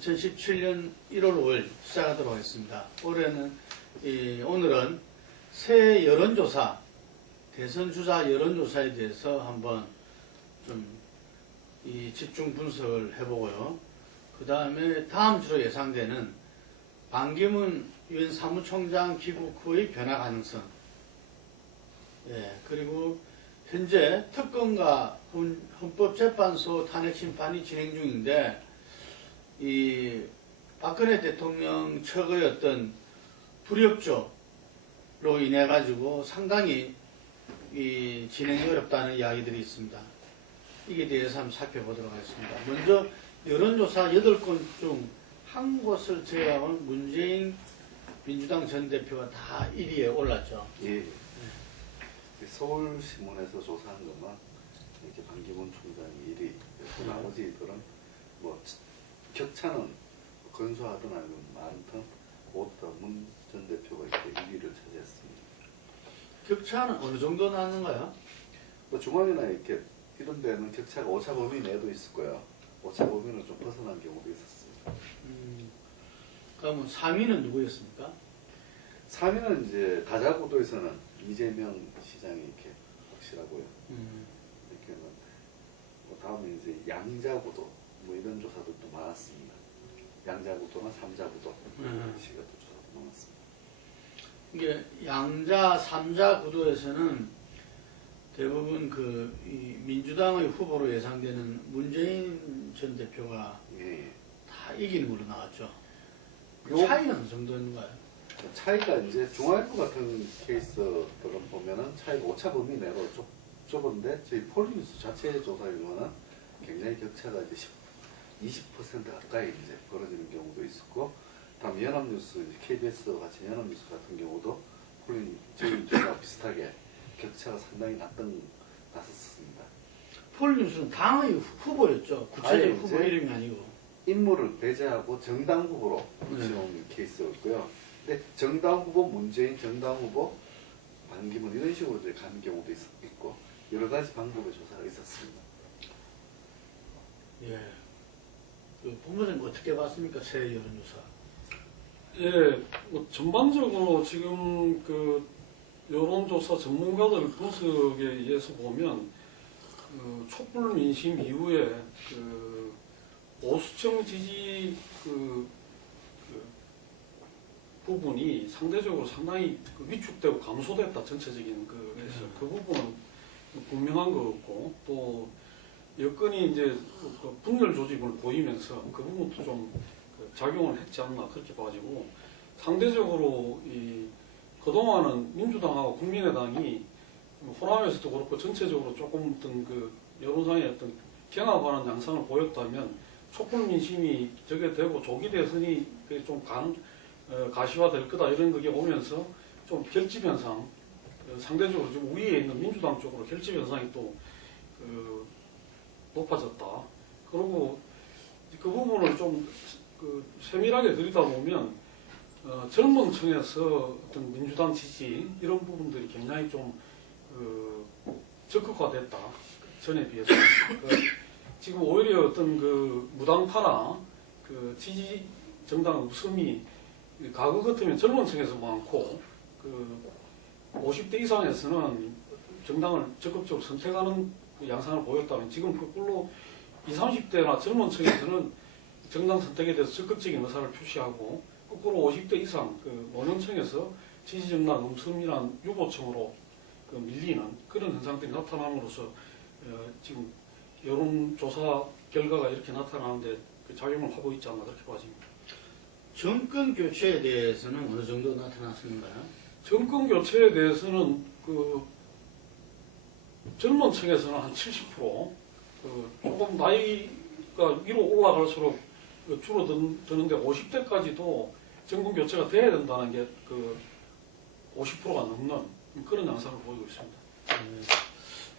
2017년 1월 5일 시작하도록 하겠습니다. 오늘은 새 여론조사, 대선 주자 여론조사에 대해서 한번 좀 집중 분석을 해보고요. 그 다음에 다음 주로 예상되는 반기문 유엔 사무총장 귀국 후의 변화 가능성, 그리고 현재 특검과 헌법재판소 탄핵 심판이 진행 중인데 이 박근혜 대통령 측의 어떤 불협조로 인해 가지고 상당히 이 진행이 어렵다는 이야기들이 있습니다. 이게 대해서 한번 살펴보도록 하겠습니다. 먼저 여론조사 8곳 중 한 곳을 제외하면 문재인 민주당 전 대표가 다 1위에 올랐죠. 예. 서울신문에서 조사한 것만 이렇게 반기문 총장이 1위, 나머지들은 뭐 격차는 근소하든 아니면 많든 문 전 대표가 이렇게 1위를 차지했습니다. 격차는 어느 정도 나는가요? 뭐 중앙이나 이렇게 이런 데는 격차가 오차 범위 내도 있을 거예요. 오차 범위는 좀 벗어난 경우도 있었습니다. 그러면 3위는 누구였습니까? 3위는 이제 다자구도에서는 이재명 시장이 이렇게 확실하고요. 이렇게 뭐 다음에 이제 양자구도 뭐 이런 조사들도 많았습니다. 양자구도나 삼자구도 이런 식의 조사도 많았습니다. 이게 양자, 삼자 구도에서는 대부분 이 민주당의 후보로 예상되는 문재인 전 대표가 다 이기는 걸로 나왔죠. 그 차이는 어느 정도 있는가요? 차이가 이제 중앙일보 같은 케이스들은 보면은 차이가 오차 범위 내로 좁은데 저희 폴리뉴스 자체 조사에 보면은 굉장히 격차가 이제 20% 가까이 이제 벌어지는 경우도 있었고, 다음 연합뉴스, KBS 같이 연합뉴스 같은 경우도 저희 조사 비슷하게 격차가 상당히 났었습니다. 폴뉴스는 당의 후보였죠. 구체적 후보 이름이 아니고. 인물을 배제하고 정당 후보로 붙여놓은 케이스였고요. 근데 정당 후보 문재인, 정당 후보 반기문 이런 식으로 이제 가는 경우도 있고 여러 가지 방법의 조사가 있었습니다. 예. 그 본부장님 어떻게 봤습니까? 새 여론조사. 예, 뭐 전반적으로 지금 그 여론조사 전문가들 분석에 의해서 보면 촛불 민심 이후에 보수층 지지 부분이 상대적으로 상당히 위축되고 감소됐다, 전체적인 그래서 그 부분은 분명한 것 같고, 또 여건이 이제 분열 조짐을 보이면서 그 부분도 좀 작용을 했지 않나 그렇게 봐지고, 상대적으로 그동안은 민주당하고 국민의당이 호남에서도 그렇고 전체적으로 조금 어떤 여론상의 어떤 경합하는 양상을 보였다면 촛불 민심이 저게 되고 조기 대선이 좀 가시화될 거다 이런 그게 오면서 좀 결집 현상, 상대적으로 좀 위에 있는 민주당 쪽으로 결집 현상이 또 높아졌다. 그리고 그 부분을 좀 세밀하게 들여다보면 젊은 층에서 어떤 민주당 지지 이런 부분들이 굉장히 좀 적극화됐다, 전에 비해서. 지금 오히려 어떤 무당파나 지지 정당 없음이 과거 같으면 젊은 층에서 많고 50대 이상에서는 정당을 적극적으로 선택하는 양상을 보였다면, 지금 거꾸로 20, 30대나 젊은 층에서는 정당 선택에 대해서 적극적인 의사를 표시하고, 거꾸로 50대 이상 노년층에서 지지 정당 없음이란 유보층으로 밀리는 그런 현상들이 나타남으로써 지금 여론조사 결과가 이렇게 나타나는데 작용을 하고 있지 않나 그렇게 봐집니다. 정권 교체에 대해서는 어느 정도 나타났는가요? 정권 교체에 대해서는 젊은 층에서는 한 70%, 조금 나이가 위로 올라갈수록 줄어드는데 50대까지도 정권 교체가 돼야 된다는 게 50%가 넘는 그런 양상을 보이고 있습니다.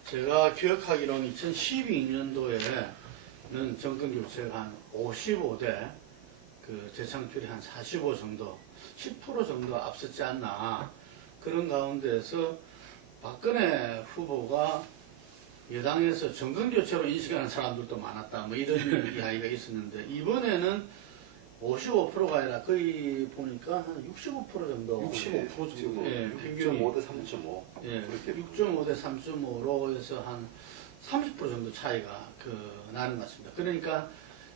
제가 기억하기로는 2012년도에는 정권 교체가 한 55대, 재창출이 한 45 정도, 10% 정도 앞섰지 않나. 그런 가운데서 박근혜 후보가 여당에서 정권 교체로 인식하는 사람들도 많았다. 뭐 이런 이야기가 있었는데, 이번에는 35%가 아니라 거의 보니까 한 65% 정도. 65% 지금 정도. 예, 6.5 대 3.5. 예, 그렇게 6.5 대 3.5로 해서 한 30% 정도 차이가 나는 것 같습니다. 그러니까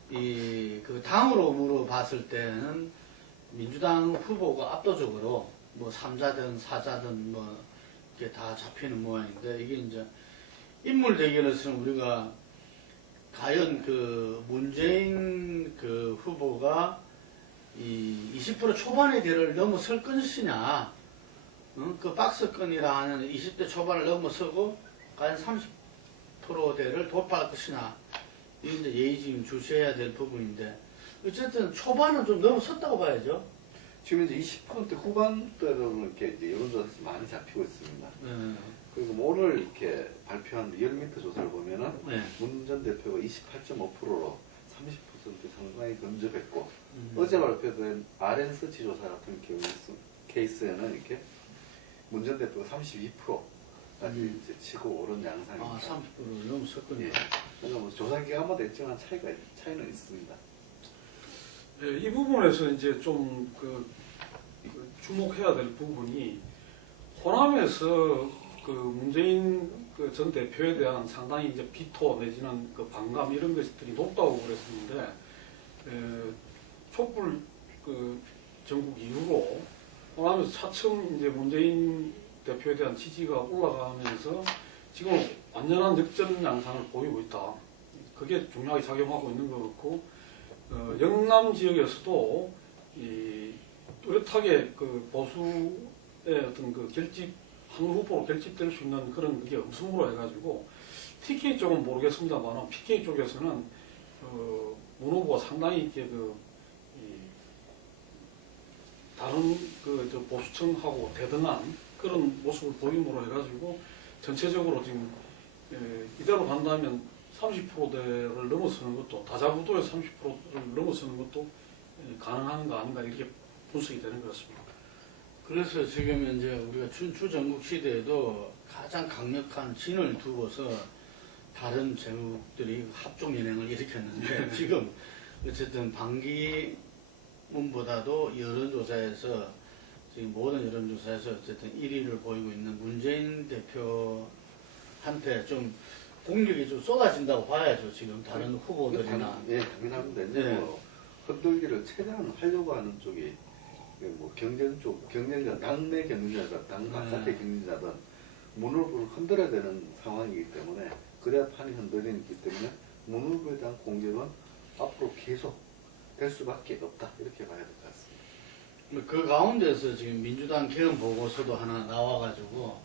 그 당으로 물어봤을 때는 민주당 후보가 압도적으로 뭐 3자든 4자든 뭐 이게 다 잡히는 모양인데 이게 이제 인물 대결에서는 우리가 과연 그 문재인 그 후보가 이 20% 초반의 대를 넘어설 것이냐, 그 박스권이라 하는 20대 초반을 넘어서고 과연 30%대를 돌파할 것이냐, 이게 이제 예의지금 주시해야 될 부분인데 어쨌든 초반은 좀 넘어섰다고 봐야죠. 지금 이제 20% 후반대로 이렇게 이제 여론조사에서 많이 잡히고 있습니다. 그리고 뭐 오늘 이렇게 발표한 리얼미터 조사를 보면은 네. 문 전 대표가 28.5%로 30% 상당히 근접했고 어제 발표된 RN서치 조사 같은 경우 케이스에는 이렇게 문 전 대표가 32%까지 이제 치고 오른 양상입니다. 아, 30%를 넘어섰군요. 예. 그러니까 뭐 조사 기간마다 있지만 차이는 있습니다. 예, 이 부분에서 이제 좀 주목해야 될 부분이 호남에서 그 문재인 그 전 대표에 대한 상당히 이제 비토 내지는 그 반감 이런 것들이 높다고 그랬었는데 촛불 그 전국 이후로 호남에서 차츰 이제 문재인 대표에 대한 지지가 올라가면서 지금 완전한 역전 양상을 보이고 있다. 그게 중요하게 작용하고 있는 것 같고 영남 지역에서도 뚜렷하게 그 보수의 어떤 그 한 후보로 결집될 수 있는 그런 그게 음성으로 해가지고 TK 쪽은 모르겠습니다만 PK 쪽에서는 문 후보가 상당히 이렇게 다른 저 보수층하고 대등한 그런 모습을 보임으로 해가지고 전체적으로 지금 이대로 간다면 30%대를 넘어서는 것도 다자부도에서 30%를 넘어서는 것도 가능한 거 아닌가 이렇게 분석이 되는 것 같습니다. 그래서 지금 이제 우리가 춘추전국 시대에도 가장 강력한 진을 두고서 다른 제국들이 합종연행을 일으켰는데 지금 어쨌든 반기문보다도 여론조사에서 지금 모든 여론조사에서 어쨌든 1위를 보이고 있는 문재인 대표한테 좀 공격이 좀 쏟아진다고 봐야죠. 지금 다른 후보들이나. 예, 당연합니다. 이제 네. 뭐 흔들기를 최대한 하려고 하는 쪽이 뭐 경쟁자, 당내 경쟁자든 당 바깥의 경쟁자든 문을 흔들어야 되는 상황이기 때문에 그래야 판이 흔들리기 때문에 문 후보에 대한 공격은 앞으로 계속 될 수밖에 없다 이렇게 봐야 될 것 같습니다. 그 가운데서 지금 민주당 개헌 보고서도 하나 나와가지고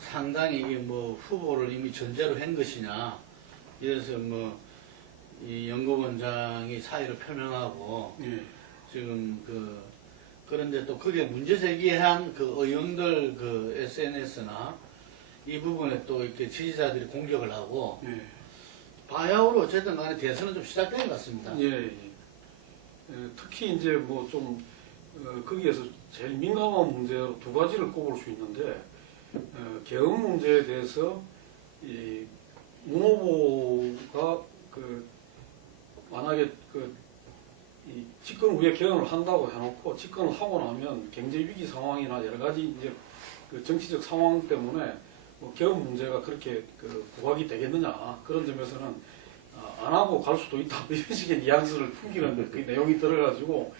상당히 이게 뭐 후보를 이미 전제로 한 것이냐, 이래서 뭐 이 연구원장이 사의를 표명하고 지금 그런데 또 그게 문제 제기한 그 의원들 그 SNS나 이 부분에 또 이렇게 지지자들이 공격을 하고 바야흐로 어쨌든 간에 대선은 좀 시작된 것 같습니다. 특히 이제 뭐 좀 거기에서 제일 민감한 문제로 두 가지를 꼽을 수 있는데 개헌 문제에 대해서 이 문 후보가 만약에 이 집권 후에 개헌을 한다고 해놓고 집권을 하고 나면 경제 위기 상황이나 여러 가지 이제 그 정치적 상황 때문에 뭐 개헌 문제가 그렇게 부각이 되겠느냐 그런 점에서는 안 하고 갈 수도 있다 이런 식의 뉘앙스를 풍기는 그 내용이 들어가지고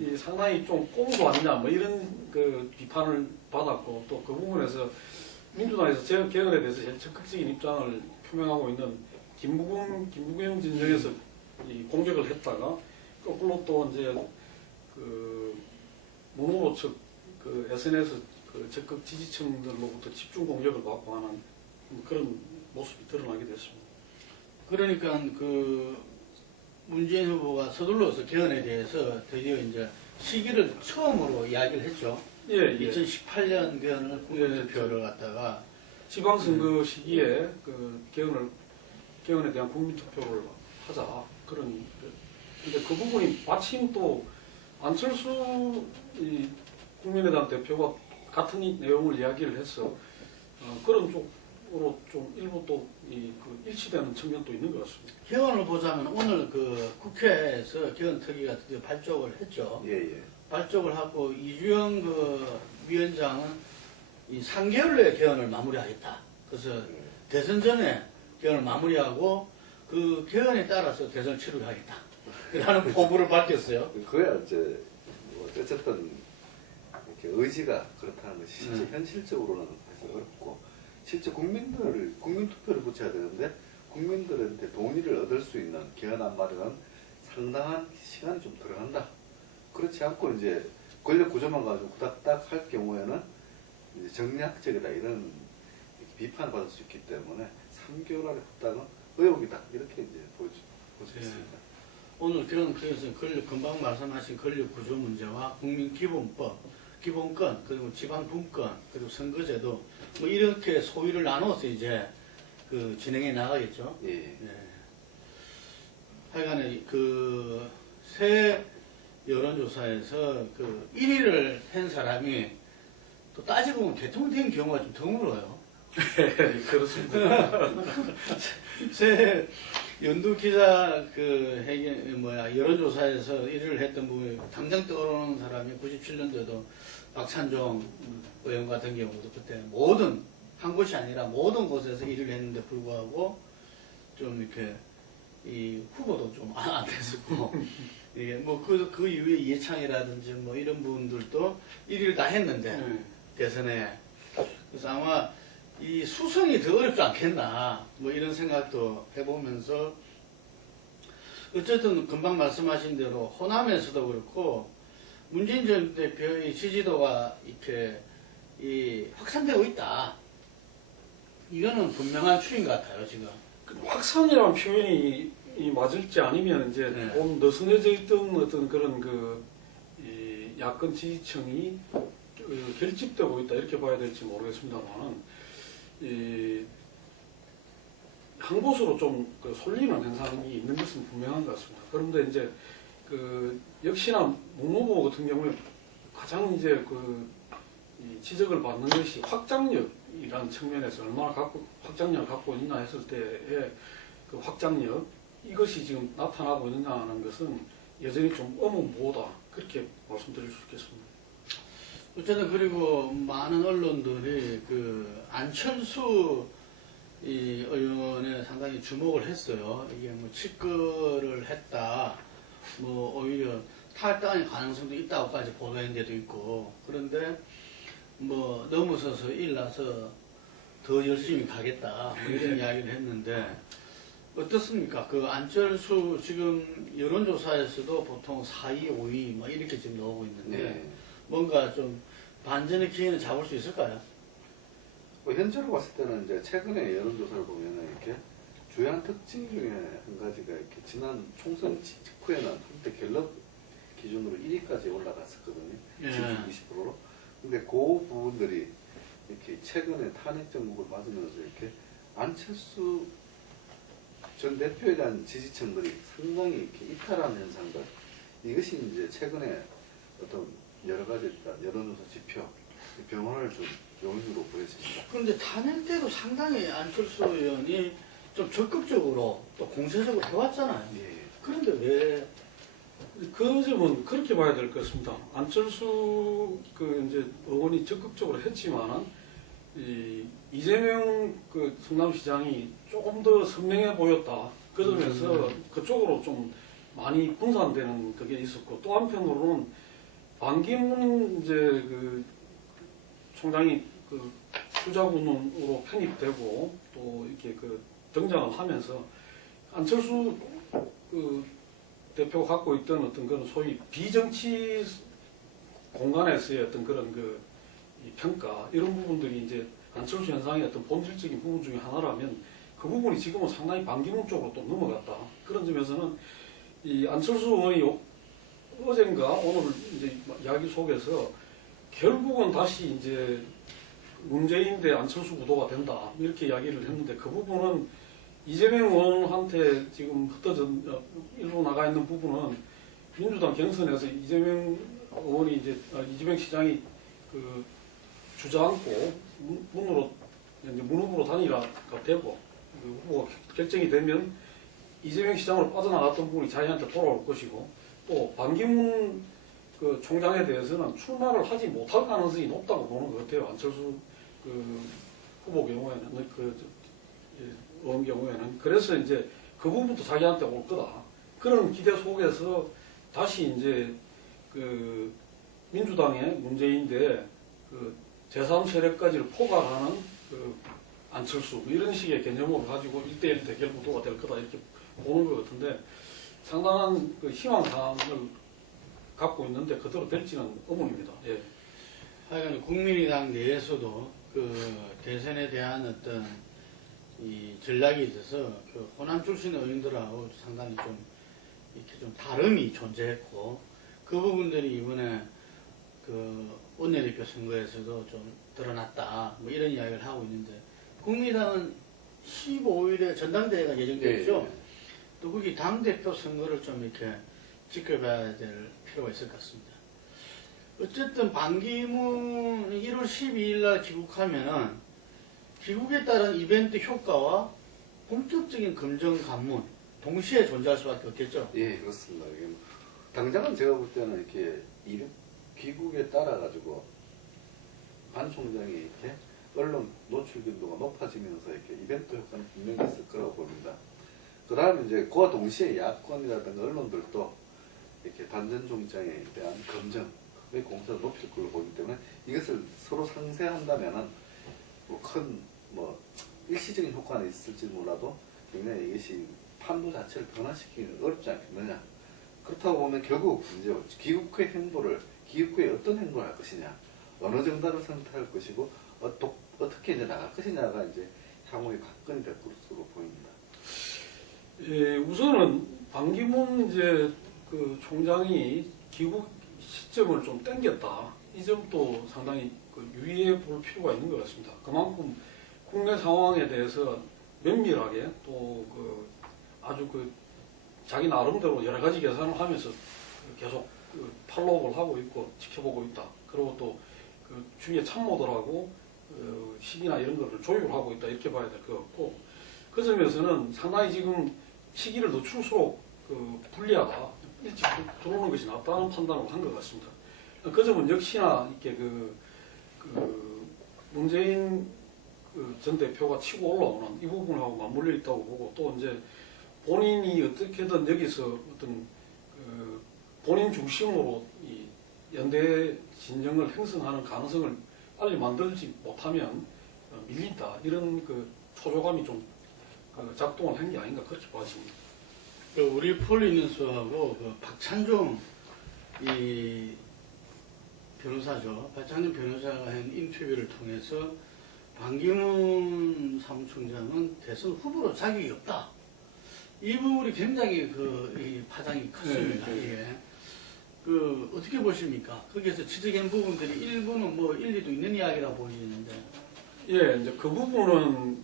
이 상당히 좀 꼼수 아니냐 뭐 이런 그 비판을 받았고 또 그 부분에서 민주당에서 개헌에 대해서 제일 적극적인 입장을 표명하고 있는 김부겸 진영에서 이 공격을 했다가 거꾸로 또 이제 문 후보 측 SNS 적극 지지층들로부터 집중 공격을 받고 하는 그런 모습이 드러나게 됐습니다. 그러니까 문재인 후보가 서둘러서 개헌에 대해서 드디어 이제 시기를 처음으로 이야기를 했죠. 2018년 개헌을 국민투표를 갖다가 지방선거 시기에 개헌에 대한 국민투표를 하자 그런. 근데 그 부분이 마침 또 안철수 국민의당 대표가 같은 내용을 이야기를 해서 그런 쪽 개헌으로 좀 일부 또그 일치되는 측면도 있는 것 같습니다. 개헌을 보자면 오늘 그 국회에서 개헌 특위가 드디어 발족을 했죠. 예. 발족을 하고 이주영 그 위원장은 이 3개월 내에 개헌을 마무리하겠다. 그래서 대선 전에 개헌을 마무리하고 그 개헌에 따라서 대선을 치르하겠다. 라는 포부를 밝혔어요. 그야 이제 뭐 어쨌든 이렇게 의지가 그렇다는 것이 실제 현실적으로는 사실 어렵고 실제 국민 투표를 붙여야 되는데 국민들한테 동의를 얻을 수 있는 개헌안 마련은 상당한 시간이 좀 들어간다. 그렇지 않고 이제 권력 구조만 가지고 후닥닥 할 경우에는 이제 정략적이다 이런 비판을 받을 수 있기 때문에 3개월 안에 후닥은 의혹이다 이렇게 이제 볼 수 있습니다. 오늘 개헌 특위에서 금방 말씀하신 권력 구조 문제와 국민 기본법, 기본권, 그리고 지방 분권, 그리고 선거제도 뭐 이렇게 소위를 나눠서 이제 그 진행해 나가겠죠. 예. 하여간에 그 새 여론조사에서 그 1위를 한 사람이 또 따지고 보면 대통령 된 경우가 좀 드물어요. 그렇습니다. 새 연두 기자 그 여론조사에서 1위를 했던 분이 당장 떠오르는 사람이 97년도에도 박찬종 의원 같은 경우도 그때 모든 한 곳이 아니라 모든 곳에서 1위를 했는데 불구하고 좀 이렇게 이 후보도 좀 안 됐었고 이게 뭐 그 이후에 이해창이라든지 뭐 이런 분들도 1위를 다 했는데 대선에 그래서 아마 이 수성이 더 어렵지 않겠나 뭐 이런 생각도 해보면서 어쨌든 금방 말씀하신 대로 호남에서도 그렇고 문재인 전 대표의 지지도가 이렇게 이 확산되고 있다. 이거는 분명한 추이인 것 같아요 지금. 확산이라는 표현이 맞을지 아니면 이제 네. 좀 느슨해져 있던 어떤 그런 이 야권 지지층이 결집되고 있다 이렇게 봐야 될지 모르겠습니다만 한 곳으로 좀 쏠리는 현상이 있는 것은 분명한 것 같습니다. 그런데 이제 역시나 문 후보 같은 경우에 가장 이제 이 지적을 받는 것이 확장력이라는 측면에서 얼마나 확장력을 갖고 있나 했을 때의 그 확장력 이것이 지금 나타나고 있느냐는 것은 여전히 좀 어문보다 그렇게 말씀드릴 수 있겠습니다. 어쨌든 그리고 많은 언론들이 그 안철수 이 의원에 상당히 주목을 했어요. 이게 뭐 직거를 했다, 뭐 오히려 탈당의 가능성도 있다고까지 보도한 데도 있고 그런데 뭐 넘어서서 일나서 더 열심히 가겠다 뭐 이런 이야기를 했는데 어떻습니까? 그 안철수 지금 여론조사에서도 보통 4위, 5위 뭐 이렇게 지금 나오고 있는데 네. 뭔가 좀 반전의 기회는 잡을 수 있을까요? 뭐 현재로 봤을 때는 이제 최근에 여론조사를 보면은 이렇게 주요한 특징 중에 한 가지가 이렇게 지난 총선 직후에는 한때 갤럽 기준으로 1위까지 올라갔었거든요. 예. 20%로. 근데 그 부분들이 이렇게 최근에 탄핵 정국을 맞으면서 이렇게 안철수 전 대표에 대한 지지층들이 상당히 이렇게 이탈하는 현상들 이것이 이제 최근에 어떤 여러 가지 여론조사 지표 변화를 준 요인으로 보여집니다. 그런데 탄핵 때도 상당히 안철수 의원이 좀 적극적으로 또 공세적으로 해왔잖아요. 예. 그런데 왜 그 점은 그렇게 봐야 될 것 같습니다. 안철수 이제 의원이 적극적으로 했지만은 이재명 성남시장이 조금 더 선명해 보였다. 그 점에서 그쪽으로 좀 많이 분산되는 그게 있었고 또 한편으로는 반기문 이제 총장이 주자군으로 편입되고 또 이렇게 등장을 하면서 안철수 대표가 갖고 있던 어떤 그런 소위 비정치 공간에서의 어떤 그런 이 평가 이런 부분들이 이제 안철수 현상의 어떤 본질적인 부분 중에 하나라면 그 부분이 지금은 상당히 반기문 쪽으로 또 넘어갔다. 그런 점에서는 이 안철수 의원이 어젠가 오늘 이제 이야기 속에서 결국은 다시 이제 문재인 대 안철수 구도가 된다 이렇게 이야기를 했는데 그 부분은 이재명 의원한테 지금 흩어져 일로 나가 있는 부분은 민주당 경선에서 이재명 의원이 이제 이재명 시장이 주저앉고 문으로 이제 무후보로 단일화가 되고 그 후보가 결정이 되면 이재명 시장으로 빠져나갔던 분이 자기한테 돌아올 것이고 또 반기문 그 총장에 대해서는 출마를 하지 못할 가능성이 높다고 보는 것 같아요. 안철수 그 후보 경우에는 의원 경우에는 그래서 이제 그 부분도 자기한테 올 거다. 그런 기대 속에서 다시 이제 그 민주당의 문재인대 그 제3세력까지를 포괄하는 그 안철수 뭐 이런 식의 개념으로 가지고 1대1 대결 구도가 될 거다 이렇게 보는 것 같은데 상당한 그 희망사항을 갖고 있는데 그대로 될지는 의문입니다. 예. 하여간 국민의당 내에서도 그 대선에 대한 어떤 이 전략에 있어서 그 호남 출신 의원들하고 상당히 좀 이렇게 좀 다름이 존재했고 그 부분들이 이번에 그 원내대표 선거에서도 좀 드러났다 뭐 이런 이야기를 하고 있는데 국민의당은 15일에 전당대회가 예정되어 있죠. 또 거기 당대표 선거를 좀 이렇게 지켜봐야 될 필요가 있을 것 같습니다. 어쨌든 반기문 1월 12일 날 귀국하면은 귀국에 따른 이벤트 효과와 본격적인 검정 관문 동시에 존재할 수밖에 없겠죠. 예, 그렇습니다. 이게 당장은 제가 볼 때는 이렇게 귀국에 따라 가지고 반 총장이 이렇게 언론 노출 빈도가 높아지면서 이렇게 이벤트 효과는 분명히 있을 거라고 봅니다. 그 다음에 이제 그와 동시에 야권이라든가 언론들도 이렇게 단전 총장에 대한 검증의 공세를 높일 걸로 보기 때문에 이것을 서로 상쇄한다면은 뭐 큰 뭐 일시적인 효과는 있을지 몰라도 굉장히 이것이 판도 자체를 변화시키기는 어렵지 않겠느냐. 그렇다고 보면 결국 이제 귀국 후에 어떤 행보를 할 것이냐, 어느 정당을 선택할 것이고 어떻게 이제 나갈 것이냐가 이제 향후의 관건이 될 것으로 보입니다. 예, 우선은 반기문 이제 그 총장이 귀국 시점을 좀 땡겼다. 이 점도 상당히 그 유의해 볼 필요가 있는 것 같습니다. 그만큼 국내 상황에 대해서 면밀하게 또 그 아주 그 자기 나름대로 여러 가지 계산을 하면서 계속 그 팔로우를 하고 있고 지켜보고 있다. 그리고 또 그 주위의 참모들하고 그 시기나 이런 거를 조율하고 있다. 이렇게 봐야 될 것 같고 그 점에서는 상당히 지금 시기를 늦출수록 그 불리하다. 일찍 들어오는 것이 낫다는 판단을 한 것 같습니다. 그 점은 역시나 이렇게 그 문재인 전 대표가 치고 올라오는 이 부분하고 맞물려 있다고 보고 또 이제 본인이 어떻게든 여기서 어떤 그 본인 중심으로 이 연대 진영을 형성하는 가능성을 빨리 만들지 못하면 밀린다 이런 그 초조감이 좀 작동을 한 게 아닌가 그렇게 봐집니다. 우리 폴리뉴스하고 그 박찬종 이 변호사죠. 박찬종 변호사가 한 인터뷰를 통해서 반기문 사무총장은 대선 후보로 자격이 없다. 이 부분이 굉장히 이 파장이 컸습니다. 이게 그 어떻게 보십니까? 거기에서 지적한 부분들이 일부는 뭐 일리도 있는 이야기라고 보이는데. 예, 이제 그 부분은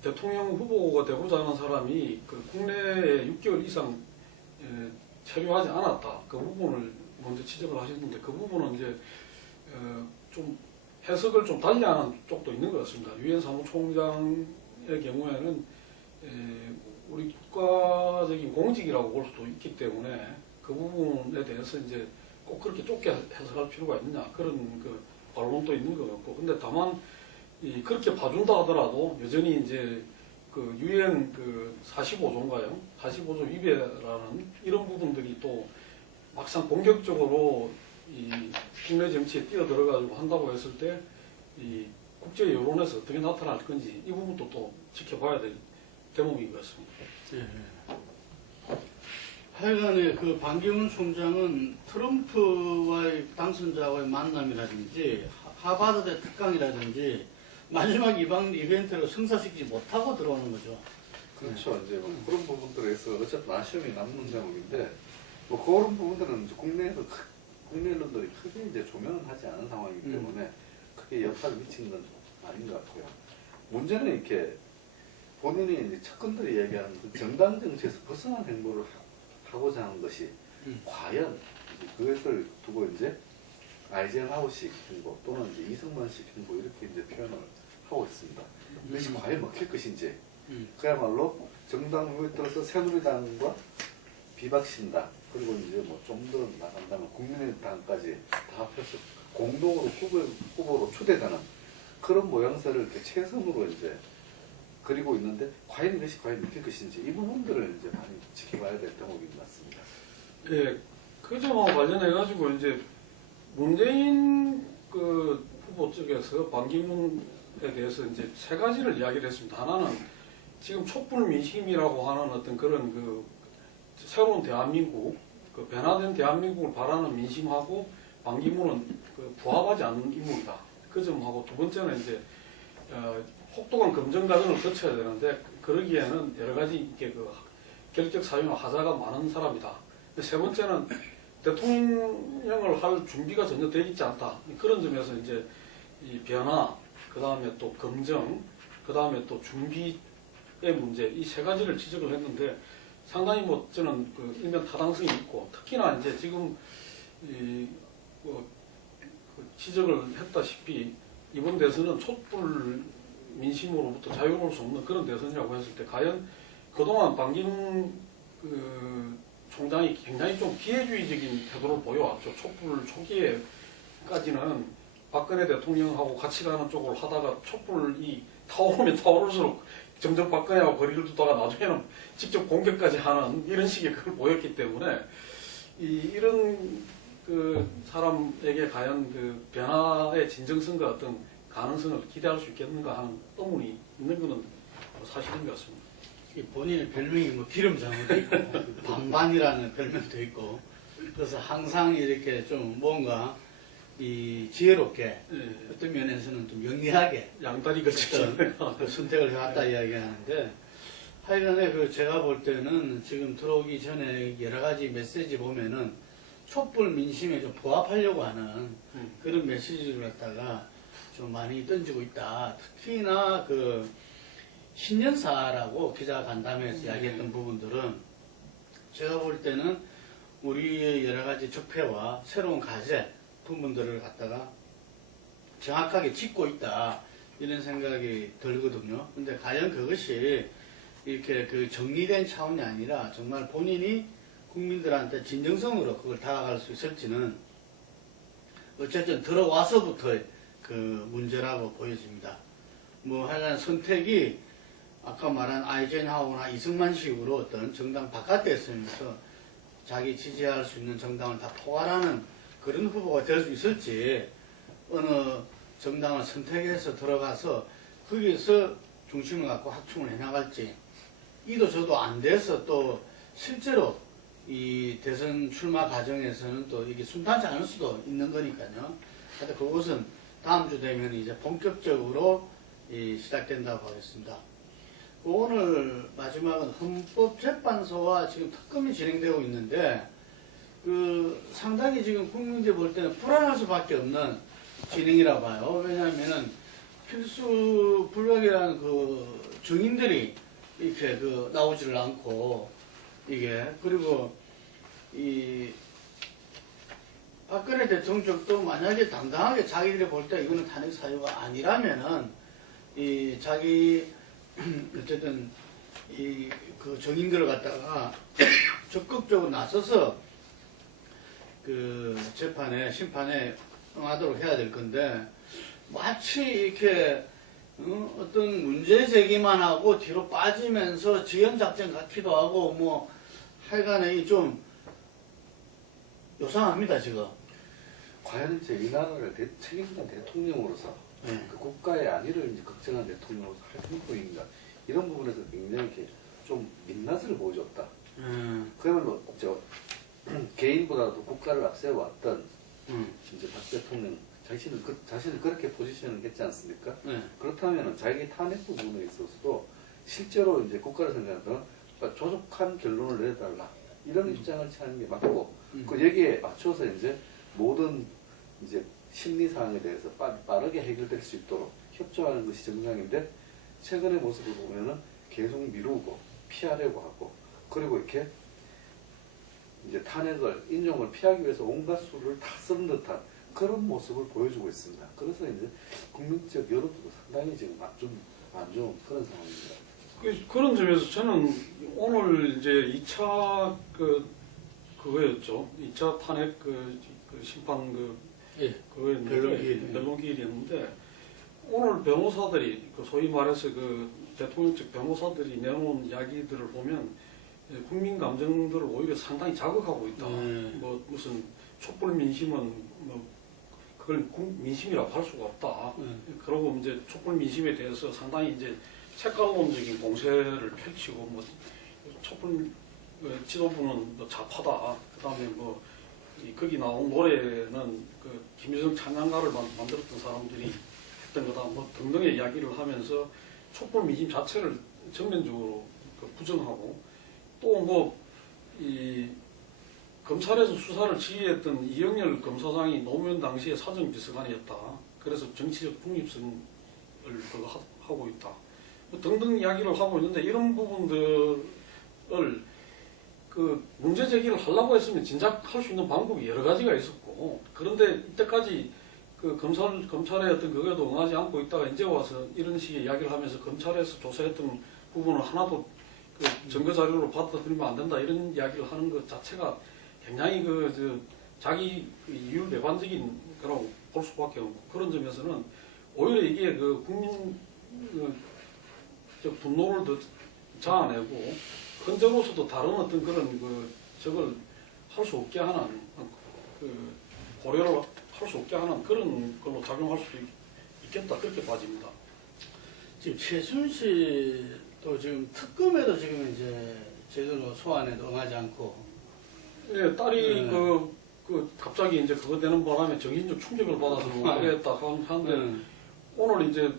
대통령 후보가 되고자 하는 사람이 그 국내에 6개월 이상 체류하지 않았다. 그 부분을 먼저 지적을 하셨는데 그 부분은 이제 좀 해석을 좀 달리하는 쪽도 있는 것 같습니다. 유엔 사무총장의 경우에는 우리 국가적인 공직이라고 볼 수도 있기 때문에 그 부분에 대해서 이제 꼭 그렇게 좁게 해석할 필요가 있느냐 그런 그 반론도 있는 것 같고 근데 다만 그렇게 봐준다 하더라도 여전히 이제 그 유엔 그 45조인가요? 45조 위배라는 이런 부분들이 또 막상 본격적으로 이 국내 정치에 뛰어들어가지고 한다고 했을 때 이 국제 여론에서 어떻게 나타날 건지 이 부분도 또 지켜봐야 될 대목인 것 같습니다. 예. 하여간에 그 반기문 총장은 트럼프와의 당선자와의 만남이라든지 하버드대 특강이라든지 마지막 이벤트를 성사시키지 못하고 들어오는 거죠. 그렇죠. 이제 뭐 그런 부분들에서 어쨌든 아쉬움이 남는 대목인데 뭐 그런 부분들은 이제 국내 언론들이 크게 이제 조명을 하지 않은 상황이기 때문에 크게 여파를 미친 건 아닌 것 같고요. 문제는 이렇게 본인이 이제 측근들이 얘기하는 그 정당 정치에서 벗어난 행보를 하고자 하는 것이 과연 이제 그것을 두고 이제 아이젠하워식 행보 또는 이제 이승만식 행보 이렇게 이제 표현을 하고 있습니다. 이것이 과연 먹힐 것인지 음. 그야말로 정당 후에 따라서 새누리당과 비박신당 그리고 이제 뭐 좀 더 나간다면 국민의당까지 다 합해서 공동으로 후보로 추대되는 그런 모양새를 이렇게 최선으로 이제 그리고 있는데 과연 이것이 과연 먹힐 것인지 이 부분들을 이제 많이 지켜봐야 될 대목인 것 같습니다. 예, 그 점하고 관련해가지고 이제 문재인 그 후보 쪽에서 반기문에 대해서 이제 세 가지를 이야기를 했습니다. 하나는 지금 촛불 민심이라고 하는 어떤 그런 그 새로운 대한민국, 그 변화된 대한민국을 바라는 민심하고 반기문은 그 부합하지 않는 인물이다. 그 점하고 두 번째는 이제 혹독한 검증 과정을 거쳐야 되는데 그러기에는 여러 가지 이렇게 그 결격 사유나 하자가 많은 사람이다. 세 번째는 대통령을 할 준비가 전혀 되어 있지 않다. 그런 점에서 이제 이 변화, 그 다음에 또 검증, 그 다음에 또 준비의 문제 이 세 가지를 지적을 했는데 상당히 뭐 저는 그 일면 타당성이 있고 특히나 이제 지금 그 지적을 했다시피 이번 대선은 촛불 민심으로부터 자유로울 수 없는 그런 대선이라고 했을 때 과연 그동안 반기문 그 총장이 굉장히 좀 기회주의적인 태도를 보여왔죠. 촛불 초기에까지는 박근혜 대통령하고 같이 가는 쪽으로 하다가 촛불이 타오르면 타오를수록 점점 박근혜하고 거리를 두다가 나중에는 직접 공격까지 하는 이런 식의 그걸 보였기 때문에 이런 그 사람에게 과연 그 변화의 진정성과 어떤 가능성을 기대할 수 있겠는가 하는 의문이 있는 것은 사실인 것 같습니다. 이 본인의 별명이 뭐 기름장어도 있고 반반이라는 별명도 있고 그래서 항상 이렇게 좀 뭔가 이 지혜롭게 예, 어떤 면에서는 좀 영리하게 양다리 걸치는 그 선택을 해왔다 이야기하는데 하여간에 그 제가 볼 때는 지금 들어오기 전에 여러 가지 메시지 보면은 촛불 민심에 좀 부합하려고 하는 그런 메시지를 갖다가 좀 많이 던지고 있다. 특히나 그 신년사라고 기자 간담회에서 이야기했던 부분들은 제가 볼 때는 우리의 여러 가지 적폐와 새로운 과제 부분들을 갖다가 정확하게 짚고 있다. 이런 생각이 들거든요. 근데 과연 그것이 이렇게 그 정리된 차원이 아니라 정말 본인이 국민들한테 진정성으로 그걸 다가갈 수 있을지는 어쨌든 들어와서부터의 그 문제라고 보여집니다. 뭐 하여간 선택이 아까 말한 아이젠하워나 이승만식으로 어떤 정당 바깥에 있으면서 자기 지지할 수 있는 정당을 다 포괄하는 그런 후보가 될 수 있을지 어느 정당을 선택해서 들어가서 거기에서 중심을 갖고 확충을 해나갈지 이도 저도 안 돼서 또 실제로 이 대선 출마 과정에서는 또 이게 순탄치 않을 수도 있는 거니까요. 하여튼 그것은 다음 주 되면 이제 본격적으로 시작된다고 하겠습니다. 오늘 마지막은 헌법재판소와 지금 특검이 진행되고 있는데 그 상당히 지금 국민들이 볼 때는 불안할 수밖에 없는 진행이라 봐요. 왜냐하면은 필수 불가결한 그 증인들이 이렇게 그 나오지를 않고 이게 그리고 이 박근혜 대통령 쪽도 만약에 당당하게 자기들이 볼 때 이거는 탄핵 사유가 아니라면은 이 자기 어쨌든 이 그 증인들을 갖다가 적극적으로 나서서 그 재판에 심판에 응하도록 해야 될 건데 마치 이렇게 어떤 문제 제기만 하고 뒤로 빠지면서 지연작전 같기도 하고 뭐 하여간에 좀 요상합니다 지금. 과연 이제 이 나라를 책임진 대통령으로서 네. 그 국가의 안위를 이제 걱정한 대통령으로서 할 행보인가 이런 부분에서 굉장히 이렇게 좀 민낯을 보여줬다. 그야말로 개인보다도 국가를 앞세워왔던 이제 박 대통령 자신을 그렇게 포지션을 했지 않습니까? 네. 그렇다면 자기 탄핵 부분에 있어서도 실제로 이제 국가를 생각하면 조속한 결론을 내달라 이런 입장을 취하는 게 맞고 그 여기에 맞춰서 이제 모든 이제 심리 사항에 대해서 빠르게 해결될 수 있도록 협조하는 것이 정상인데 최근의 모습을 보면은 계속 미루고 피하려고 하고 그리고 이렇게 이제 탄핵을 인용을 피하기 위해서 온갖 수를 다 쓴 듯한 그런 모습을 보여주고 있습니다. 그래서 이제 국민적 여론도 상당히 지금 안 좋은 그런 상황입니다. 그런 점에서 저는 오늘 이제 2차 그거였죠. 2차 탄핵 그 심판 예. 그거였는데 변론기일이었는데 오늘 변호사들이 그 소위 말해서 그 대통령 측 변호사들이 내놓은 이야기들을 보면 국민 감정들을 오히려 상당히 자극하고 있다. 뭐 무슨 촛불 민심은 뭐 그걸 민심이라고 할 수가 없다. 그러고 이제 촛불 민심에 대해서 상당히 이제 색깔론적인 공세를 펼치고 뭐 촛불 지도부는 뭐 좌파다. 그다음에 뭐 거기 나온 노래는 그 김여정 찬양가를 만들었던 사람들이 했던 거다. 뭐 등등의 이야기를 하면서 촛불 민심 자체를 전면적으로 부정하고 또 뭐 이 검찰에서 수사를 지휘했던 이영렬 검사장이 노무현 당시에 사정비서관이었다. 그래서 정치적 중립성을 그거 하고 있다. 뭐 등등 이야기를 하고 있는데 이런 부분들을 그 문제 제기를 하려고 했으면 진작 할 수 있는 방법이 여러 가지가 있었고 그런데 이때까지 그 검찰의 어떤 그거에도 응하지 않고 있다가 이제 와서 이런 식의 이야기를 하면서 검찰에서 조사했던 부분을 하나도 그 증거 자료로 받아들이면 안 된다 이런 이야기를 하는 것 자체가 굉장히 자기 이율 배반적인 거라고 볼 수밖에 없고 그런 점에서는 오히려 이게 그 국민 분노를 더 자아내고 현재로서도 다른 어떤 그런 저걸 할 수 없게 하는 고려를 할 수 없게 하는 그런 걸로 작용할 수 있겠다 그렇게 봐집니다. 지금 최순실도 지금 특검에도 지금 이제 제대로 소환에도 응하지 않고 예, 딸이 갑자기 이제 그거 되는 바람에 정신적 충격을 받아서 하겠다 하는데 오늘 이제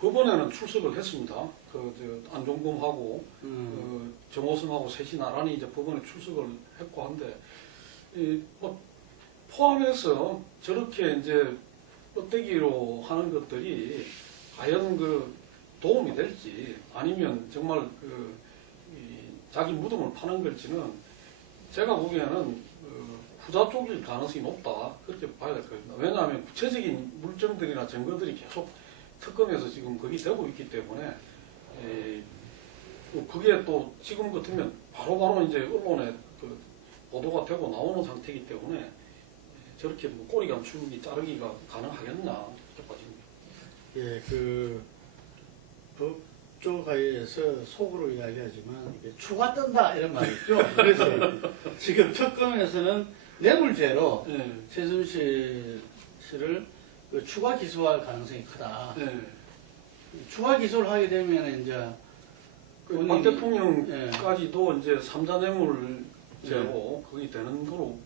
법원에는 출석을 했습니다. 안종범하고 정호성하고 셋이 나란히 이제 법원에 출석을 했고 한데 뭐 포함해서 저렇게 이제 뻗대기로 하는 것들이 과연 도움이 될지 아니면 정말 자기 무덤을 파는 걸지는 제가 보기에는 후자 쪽일 가능성이 높다 그렇게 봐야 될 겁니다. 왜냐하면 구체적인 물증들이나 증거들이 계속 특검에서 지금 거기 되고 있기 때문에 그게 또 지금 같으면 바로바로 이제 언론에 보도가 되고 나오는 상태이기 때문에 저렇게 뭐 꼬리 감추기 자르기가 가능하겠나 이렇게 봐집니다. 예, 법조가에서 속으로 이야기하지만 이게 추가 뜬다 이런 말이 있죠. 그래서 지금 특검에서는 뇌물죄로 최순실 씨를 추가 기소할 가능성이 크다. 추가 기소를 하게 되면 이제 박 대통령까지도 이제 3자 뇌물죄로 그게 되는 거로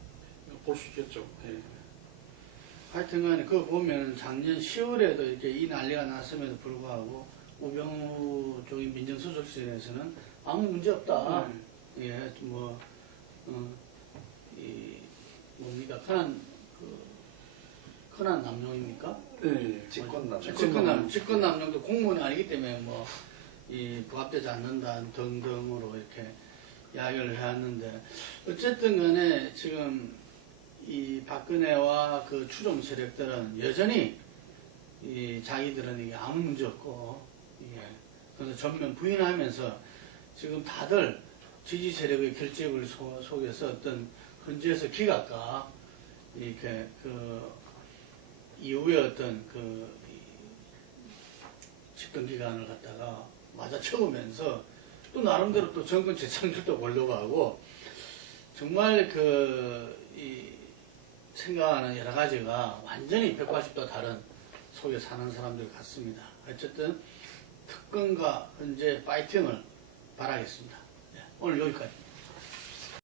볼 수 있겠죠. 하여튼간에 그거 보면 작년 10월에도 이렇게 이 난리가 났음에도 불구하고 우병우 쪽의 민정수석실에서는 아무 문제 없다. 예, 뭡니까? 흔한 남용입니까? 직권남용도 공무원이 아니기 때문에 부합되지 않는다 등등으로 이렇게 이야기를 해왔는데 어쨌든 간에 지금 이 박근혜와 그 추종 세력들은 여전히 자기들은 이게 아무 문제 없고 그래서 전면 부인하면서 지금 다들 지지 세력의 결집을 속에서 어떤 헌재에서 기각과 이렇게 이후에 어떤 집권 기간을 갖다가 맞아 쳐오면서 또 나름대로 또 정권 재창출도 보려고 하고 정말 생각하는 여러 가지가 완전히 180도 다른 속에 사는 사람들 같습니다. 어쨌든 특검과 현재 파이팅을 바라겠습니다. 오늘 여기까지.